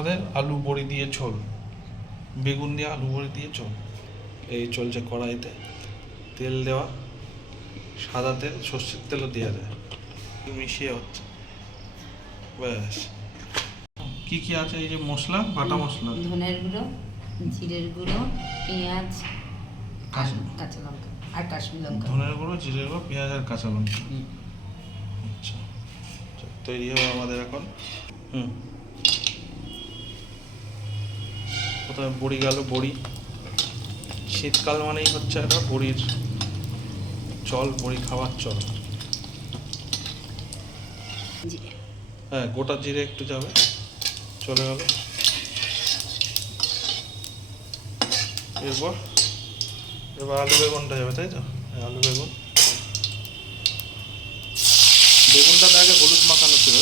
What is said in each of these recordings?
আমাদের আলু বড়ি দিয়ে ঝোল, বেগুন দিয়ে আলু বড়ি দিয়ে ঝোল। এই চলছে কড়াইতে, তেল দেওয়া, সাদা তেল, সর্ষের তেলও দেওয়া যায়, মিশিয়ে হচ্ছে। ব্যাস, কি কি আছে? এই যে মশলা, বাটা মশলা, ধনের গুঁড়ো, জিরের গুঁড়ো, পেঁয়াজ, কাঁচা লঙ্কা আর কাশ্মীরি লঙ্কা। ধনের গুঁড়ো, জিরের গুঁড়ো, পেঁয়াজ আর কাঁচা লঙ্কা। আচ্ছা, তৈরি হবে আমাদের এখন। প্রথমে বড়ি গেল। বড়ি, শীতকাল মানেই হচ্ছে একটা বড়ির চল, বড়ি খাওয়ার চল। হ্যাঁ, গোটা জিরে একটু যাবে, চলে গেল। এরপর আলু বেগুনটা যাবে, তাই তো? আলু বেগুন, বেগুনটাতে আগে হলুদ মাখানো ছিল।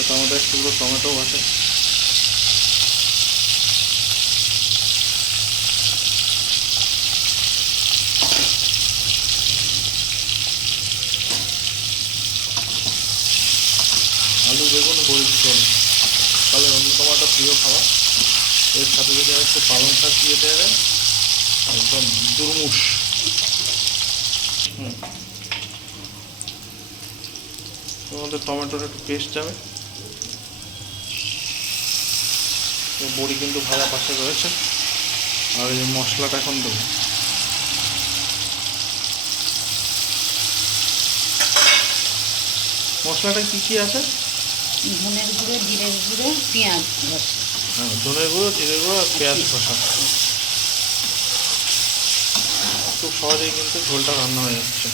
এটা আমাদের একটু টমেটো আছে। আলু বেগুন বড়ির ঝোল তাহলে অন্যতম একটা প্রিয় খাবার। এর সাথে যদি একটু পালং শাক দিয়ে দেওয়া যায়, একদম দুর্মুষ। আমাদের টমেটোর একটু পেস্ট যাবে। বড়ি কিন্তু ভাজা পাশে রয়েছে, আর এই মশলাটা এখন দেবো। মশলাটা কি কি আছে? ধনের গুঁড়ো, জিরের গুঁড়ো, পেঁয়াজ, হ্যাঁ, ধনের গুঁড়ো, জিরের গুঁড়ো আর পেঁয়াজ কষা। খুব সহজেই কিন্তু ঝোলটা রান্না হয়ে যাচ্ছে।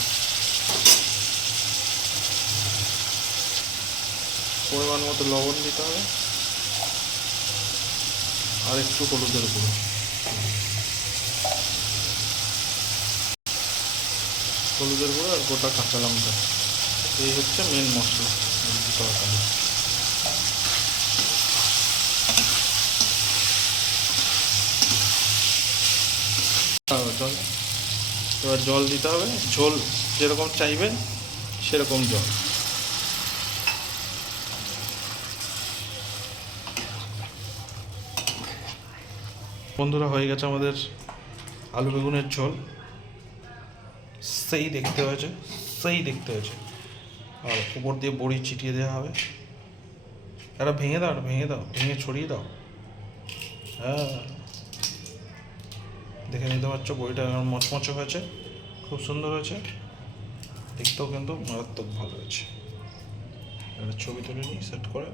পরিমাণ মতো লবণ দিতে হবে, আর একটু হলুদের গুঁড়ো। হলুদের গুঁড়ো আর গোটা কাঁচা লঙ্কা, এই হচ্ছে মেন মশলা তরকারি। জল, এবার জল দিতে হবে, ঝোল যেরকম চাইবেন সেরকম জল। বন্ধুরা, হয়ে গেছে আমাদের আলু বেগুনের ঝোল। সেই দেখতে হয়েছে, সেই দেখতে হয়েছে। আর উপর দিয়ে বড়ি ছিটিয়ে দেওয়া হবে। এটা ভেঙে দাও, ভেঙে দাও, ভেঙে ছড়িয়ে দাও। হ্যাঁ, দেখে নিতে পারছো বড়িটা মচমচে হয়েছে, খুব সুন্দর হয়েছে, দেখতেও কিন্তু মারাত্মক ভালো হয়েছে। একটা ছবি তুলে নিই সেট করে।